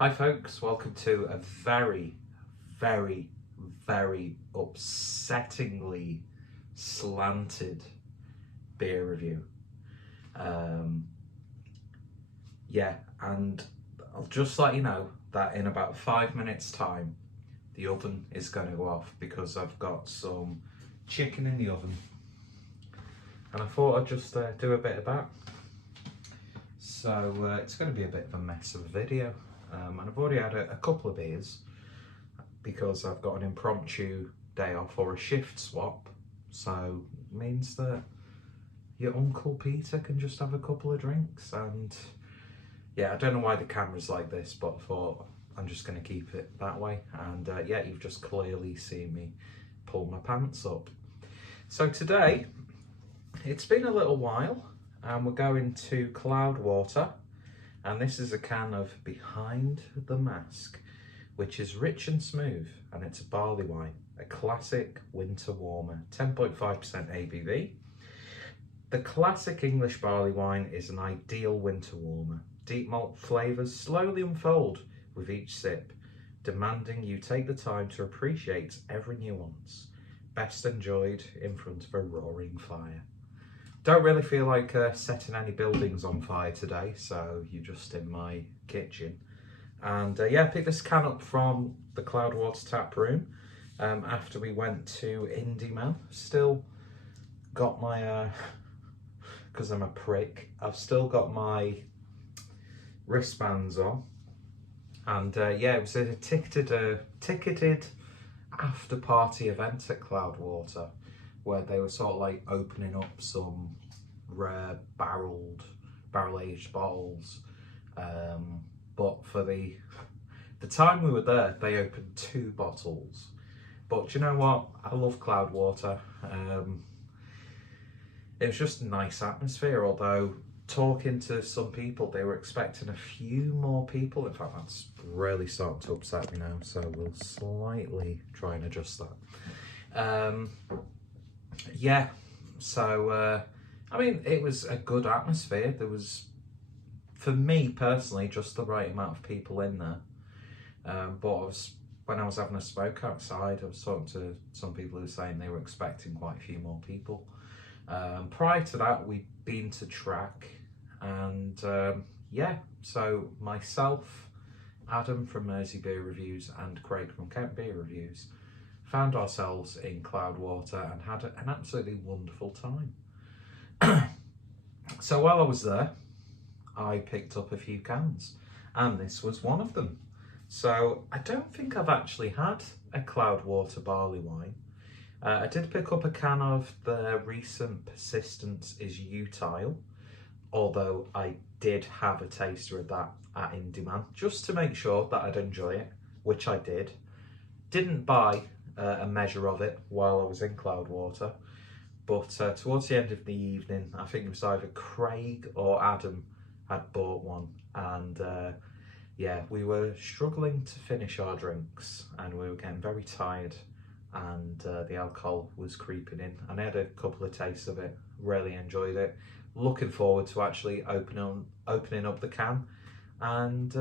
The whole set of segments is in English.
Hi folks, welcome to a very, very, very upsettingly slanted beer review. And I'll just let you know that in about 5 minutes time, the oven is going to go off because I've got some chicken in the oven. And I thought I'd just do a bit of that. So it's going to be a bit of a mess of a video. And I've already had a couple of beers because I've got an impromptu day off or a shift swap. So it means that your Uncle Peter can just have a couple of drinks. And yeah, I don't know why the camera's like this, but I thought I'm just going to keep it that way. And yeah, you've just clearly seen me pull my pants up. So today, it's been a little while and we're going to Cloudwater. And this is a can of Behind the Mask, which is rich and smooth, and it's a barley wine, a classic winter warmer, 10.5% ABV. The classic English barley wine is an ideal winter warmer. Deep malt flavours slowly unfold with each sip, demanding you take the time to appreciate every nuance. Best enjoyed in front of a roaring fire. Don't really feel like setting any buildings on fire today, so you're just in my kitchen. And yeah, I picked this can up from the Cloudwater tap room after we went to Indie. Still got my, because I'm a prick, I've still got my wristbands on. And yeah, it was a ticketed after party event at Cloudwater, where they were sort of like opening up some rare barrel aged bottles. But for the time we were there, they opened 2 bottles. But do you know what? I love Cloudwater. It was just a nice atmosphere, although talking to some people, they were expecting a few more people. In fact, that's really starting to upset me now, so we'll slightly try and adjust that. Yeah, so I mean, it was a good atmosphere. There was, for me personally, just the right amount of people in there. But when I was having a smoke outside, I was talking to some people who were saying they were expecting quite a few more people. Prior to that, we'd been to Track, and yeah, so myself, Adam from Mersey Beer Reviews, and Craig from Kent Beer Reviews found ourselves in Cloudwater and had an absolutely wonderful time. So while I was there, I picked up a few cans, and this was one of them. So I don't think I've actually had a Cloudwater barley wine. I did pick up a can of the recent Persistence is Utile, although I did have a taster of that at Indie, just to make sure that I'd enjoy it, which I did. Didn't buy a measure of it while I was in Cloudwater, but towards the end of the evening, I think it was either Craig or Adam had bought one, and yeah, we were struggling to finish our drinks and we were getting very tired, and the alcohol was creeping in, and I had a couple of tastes of it, really enjoyed it. Looking forward to actually opening up the can and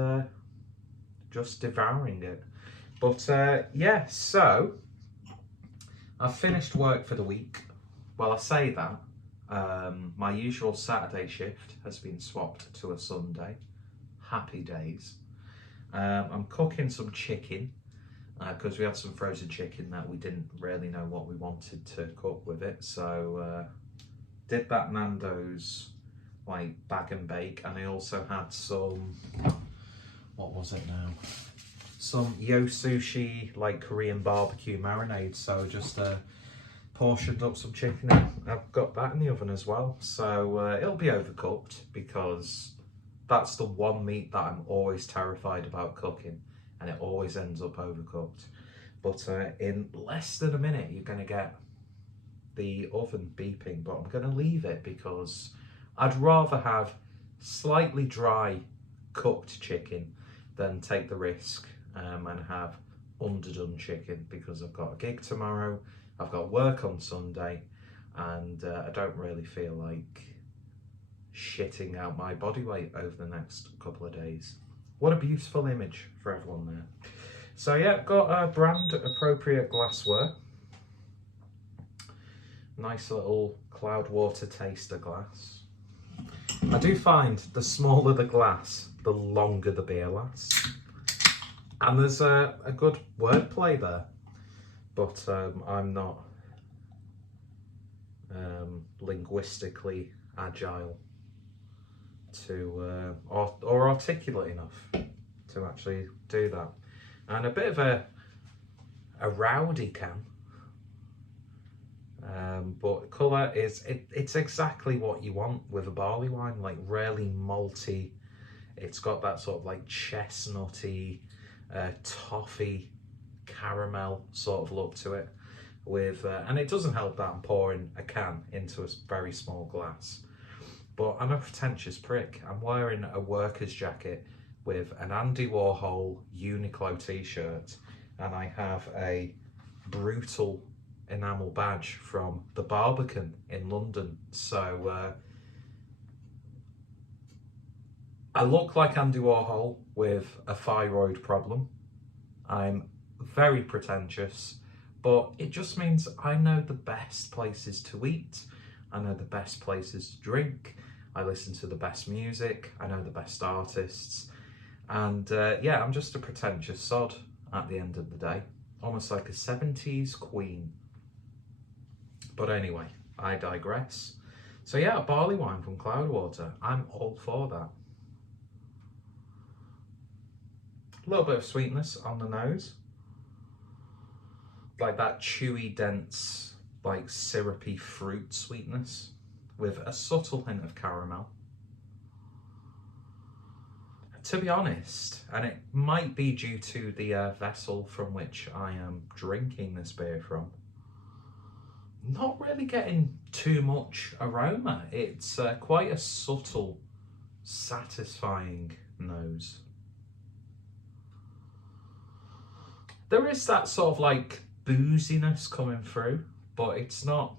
just devouring it. But yeah, so I've finished work for the week. Well, I say that. My usual Saturday shift has been swapped to a Sunday. Happy days. I'm cooking some chicken because we had some frozen chicken that we didn't really know what we wanted to cook with it. So did that Nando's like bag and bake, and I also had some, what was it now? Some Yo Sushi like Korean barbecue marinade. So just portioned up some chicken and I've got that in the oven as well. So it'll be overcooked because that's the one meat that I'm always terrified about cooking, and it always ends up overcooked. But in less than a minute, you're going to get the oven beeping, but I'm going to leave it because I'd rather have slightly dry cooked chicken than take the risk and have underdone chicken, because I've got a gig tomorrow, I've got work on Sunday, and I don't really feel like shitting out my body weight over the next couple of days. What a beautiful image for everyone there. So yeah, got brand appropriate glassware. Nice little Cloudwater taster glass. I do find the smaller the glass, the longer the beer lasts. And there's a good wordplay there, but I'm not linguistically agile to or articulate enough to actually do that. And a bit of a rowdy can, but colour is it's exactly what you want with a barley wine, like really malty. It's got that sort of like chestnutty, toffee, caramel sort of look to it. With and it doesn't help that I'm pouring a can into a very small glass. But I'm a pretentious prick. I'm wearing a worker's jacket with an Andy Warhol Uniqlo t-shirt, and I have a brutal enamel badge from the Barbican in London. So I look like Andy Warhol with a thyroid problem. I'm very pretentious, but it just means I know the best places to eat. I know the best places to drink. I listen to the best music. I know the best artists. And yeah, I'm just a pretentious sod at the end of the day. Almost like a 70s queen. But anyway, I digress. So yeah, a barley wine from Cloudwater. I'm all for that. A little bit of sweetness on the nose. Like that chewy, dense, like syrupy fruit sweetness with a subtle hint of caramel. To be honest, and it might be due to the vessel from which I am drinking this beer from, not really getting too much aroma. It's quite a subtle, satisfying nose. There is that sort of like booziness coming through, but it's not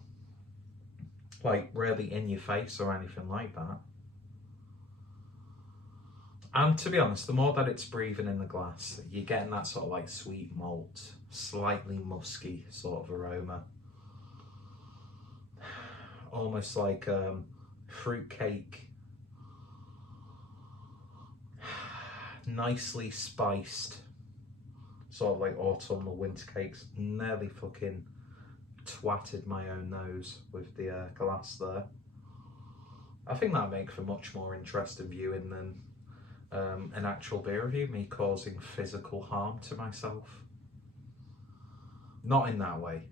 like really in your face or anything like that. And to be honest, the more that it's breathing in the glass, you're getting that sort of like sweet malt, slightly musky sort of aroma. Almost like fruit cake. Nicely spiced. Sort of like autumnal winter cakes. Nearly fucking twatted my own nose with the glass there. I think that makes for much more interesting viewing than an actual beer review, me causing physical harm to myself. Not in that way.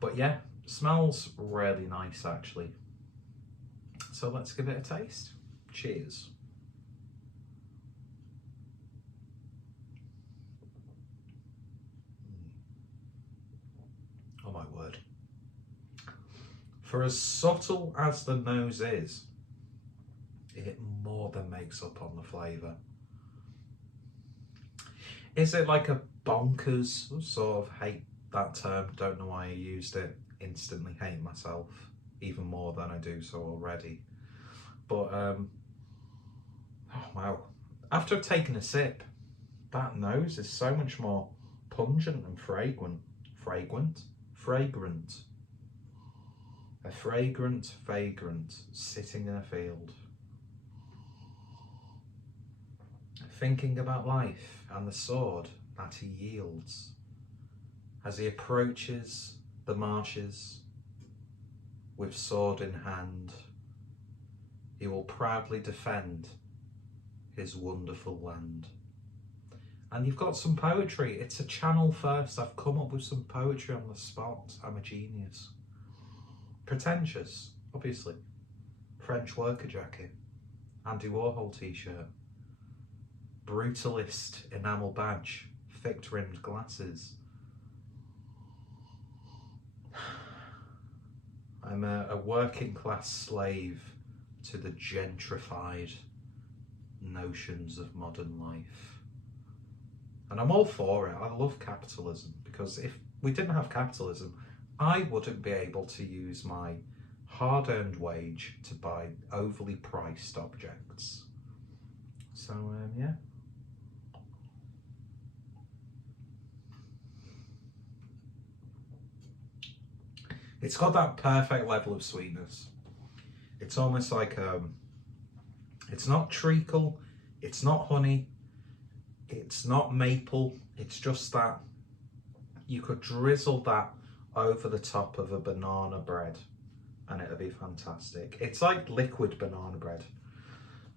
But yeah, smells really nice actually. So let's give it a taste. Cheers. Oh my word. For as subtle as the nose is, it more than makes up on the flavour. Is it like a bonkers sort of, hate that term, don't know why I used it, instantly hate myself even more than I do so already. But oh wow, after I've taken a sip, that nose is so much more pungent and fragrant. A fragrant vagrant sitting in a field, thinking about life and the sword that he yields as he approaches the marshes with sword in hand. He will proudly defend his wonderful land. And you've got some poetry. It's a channel first. I've come up with some poetry on the spot. I'm a genius. Pretentious, obviously. French worker jacket. Andy Warhol t-shirt. Brutalist enamel badge. Thick rimmed glasses. I'm a working class slave to the gentrified notions of modern life. And I'm all for it. I love capitalism, because if we didn't have capitalism, I wouldn't be able to use my hard-earned wage to buy overly priced objects. So yeah. It's got that perfect level of sweetness. It's almost like it's not treacle, it's not honey, it's not maple, it's just that you could drizzle that over the top of a banana bread and it'll be fantastic. It's like liquid banana bread,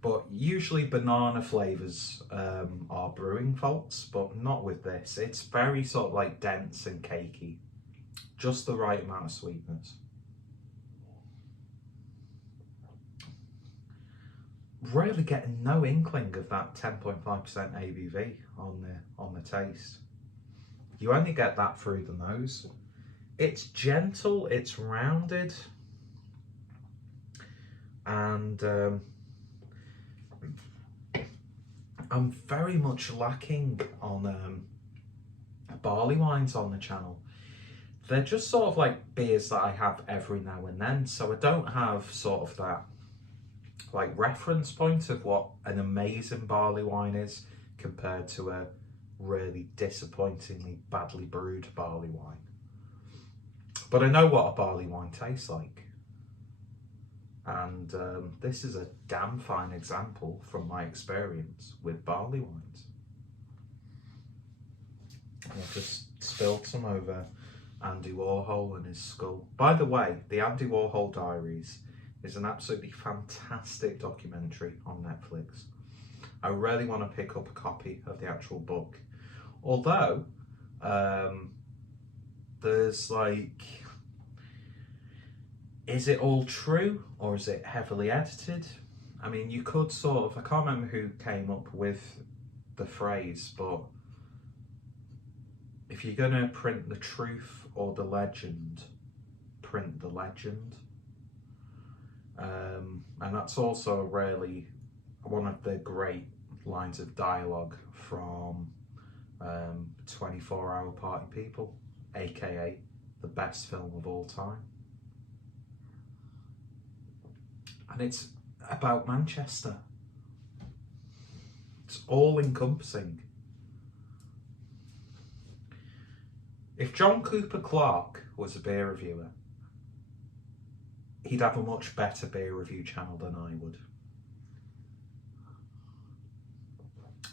but usually banana flavours are brewing faults, but not with this. It's very sort of like dense and cakey, just the right amount of sweetness. Really getting no inkling of that 10.5% ABV on the taste. You only get that through the nose. It's gentle, it's rounded, and I'm very much lacking on barley wines on the channel. They're just sort of like beers that I have every now and then, so I don't have sort of that like reference point of what an amazing barley wine is compared to a really disappointingly badly brewed barley wine. But I know what a barley wine tastes like, and this is a damn fine example from my experience with barley wines. I've just spilled some over Andy Warhol and his skull. By the way, the Andy Warhol Diaries is an absolutely fantastic documentary on Netflix. I really want to pick up a copy of the actual book. Although, there's like, is it all true or is it heavily edited? I mean, you could sort of, I can't remember who came up with the phrase, but if you're going to print the truth or the legend, print the legend. And that's also really one of the great lines of dialogue from 24 Hour Party People, aka the best film of all time. And it's about Manchester. It's all encompassing. If John Cooper Clarke was a beer reviewer, he'd have a much better beer review channel than I would.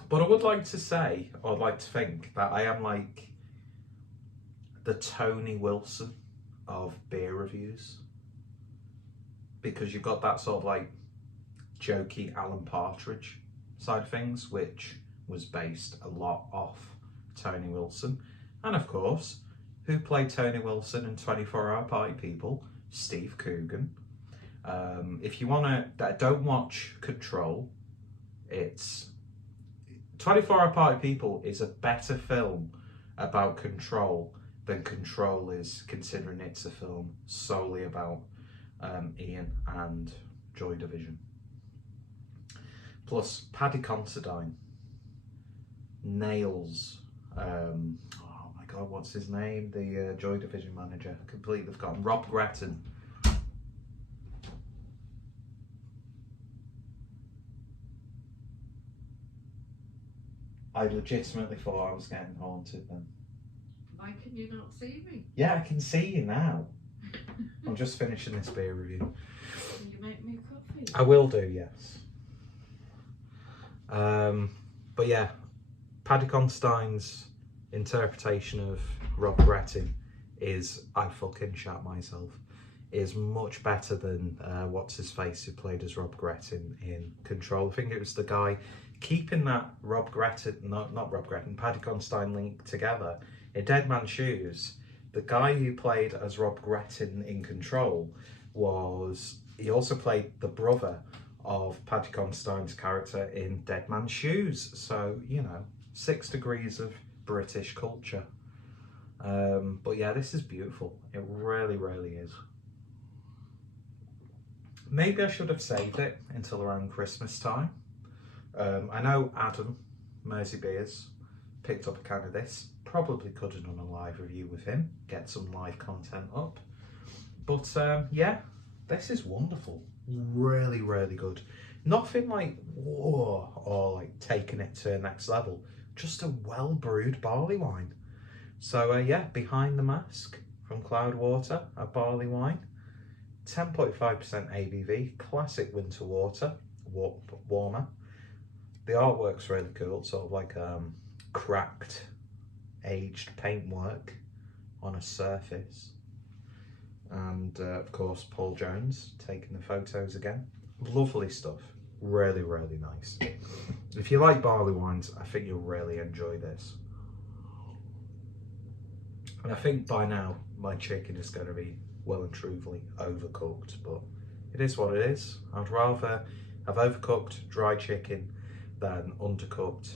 But I would like to say, or I'd like to think, that I am like the Tony Wilson of beer reviews. Because you've got that sort of like jokey Alan Partridge side of things, which was based a lot off Tony Wilson. And of course, who played Tony Wilson in 24 Hour Party People? Steve Coogan. If you don't watch Control, it's 24 Hour Party People is a better film about control than Control is, considering it's a film solely about Ian and Joy Division. Plus, Paddy Considine nails. Oh my God, what's his name? The Joy Division manager. Completely forgotten. Rob Gretton. I legitimately thought I was getting haunted then. Why can you not see me? Yeah, I can see you now. I'm just finishing this beer review. Will you make me a coffee? I will do, yes. But yeah, Paddy Considine's interpretation of Rob Gretton is, I fucking shat myself, is much better than what's his face who played as Rob Gretton in Control. I think it was the guy keeping that Rob Gretton, not Rob Gretton, Paddy Considine link together. In Dead Man's Shoes, the guy who played as Rob Gretton in Control he also played the brother of Paddy Considine's character in Dead Man's Shoes. So, 6 degrees of British culture. But yeah, this is beautiful. It really, really is. Maybe I should have saved it until around Christmas time. I know Adam, Mersey Beers, picked up a can of this. Probably could have done a live review with him, get some live content up. But yeah, this is wonderful. Really, really good. Nothing like whoa or like taking it to the next level. Just a well brewed barley wine. So yeah, Behind the Mask from Cloudwater, a barley wine. 10.5% ABV, classic winter water, warmer. The artwork's really cool, it's sort of like cracked, aged paintwork on a surface. And of course, Paul Jones taking the photos again. Lovely stuff, really, really nice. If you like barley wines, I think you'll really enjoy this. And I think by now, my chicken is going to be well and truly overcooked, but it is what it is. I'd rather have overcooked dry chicken than undercooked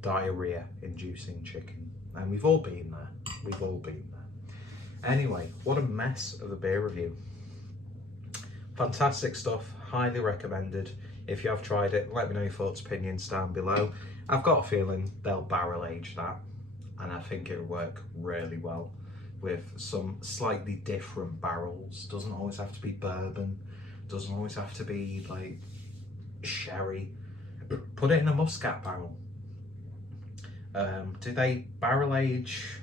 diarrhea inducing chicken. And we've all been there. We've all been there. Anyway, what a mess of a beer review. Fantastic stuff, highly recommended. If you have tried it, let me know your thoughts, opinions down below. I've got a feeling they'll barrel age that, and I think it'll work really well with some slightly different barrels. Doesn't always have to be bourbon, doesn't always have to be like sherry. Put it in a muscat barrel. Do they barrel age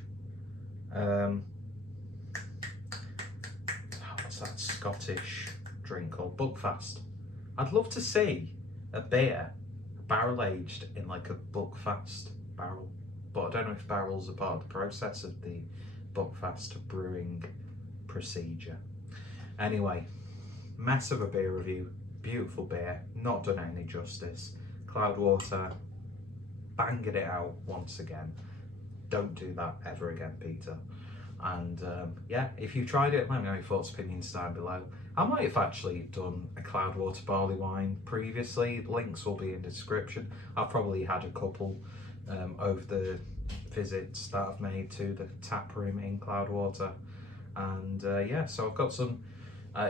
what's that Scottish drink called? Buckfast. I'd love to see a beer barrel aged in like a Buckfast barrel, but I don't know if barrels are part of the process of the Buckfast brewing procedure. Anyway, mess of a beer review, beautiful beer, not done any justice. Cloudwater, banging it out once again. Don't do that ever again, Peter. And yeah, if you've tried it, let me know your thoughts, opinions down below. I might have actually done a Cloudwater barley wine previously. Links will be in the description. I've probably had a couple over the visits that I've made to the tap room in Cloudwater. And yeah, so I've got some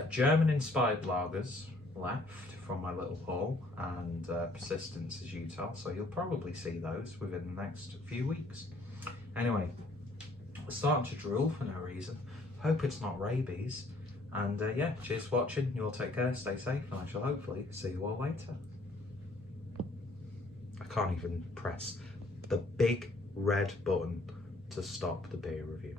German inspired lagers left from my little haul, and Persistence as Utah, so you'll probably see those within the next few weeks. Anyway, we're starting to drool for no reason. Hope it's not rabies. And yeah, cheers for watching. You all take care, stay safe, and I shall hopefully see you all later. I can't even press the big red button to stop the beer review.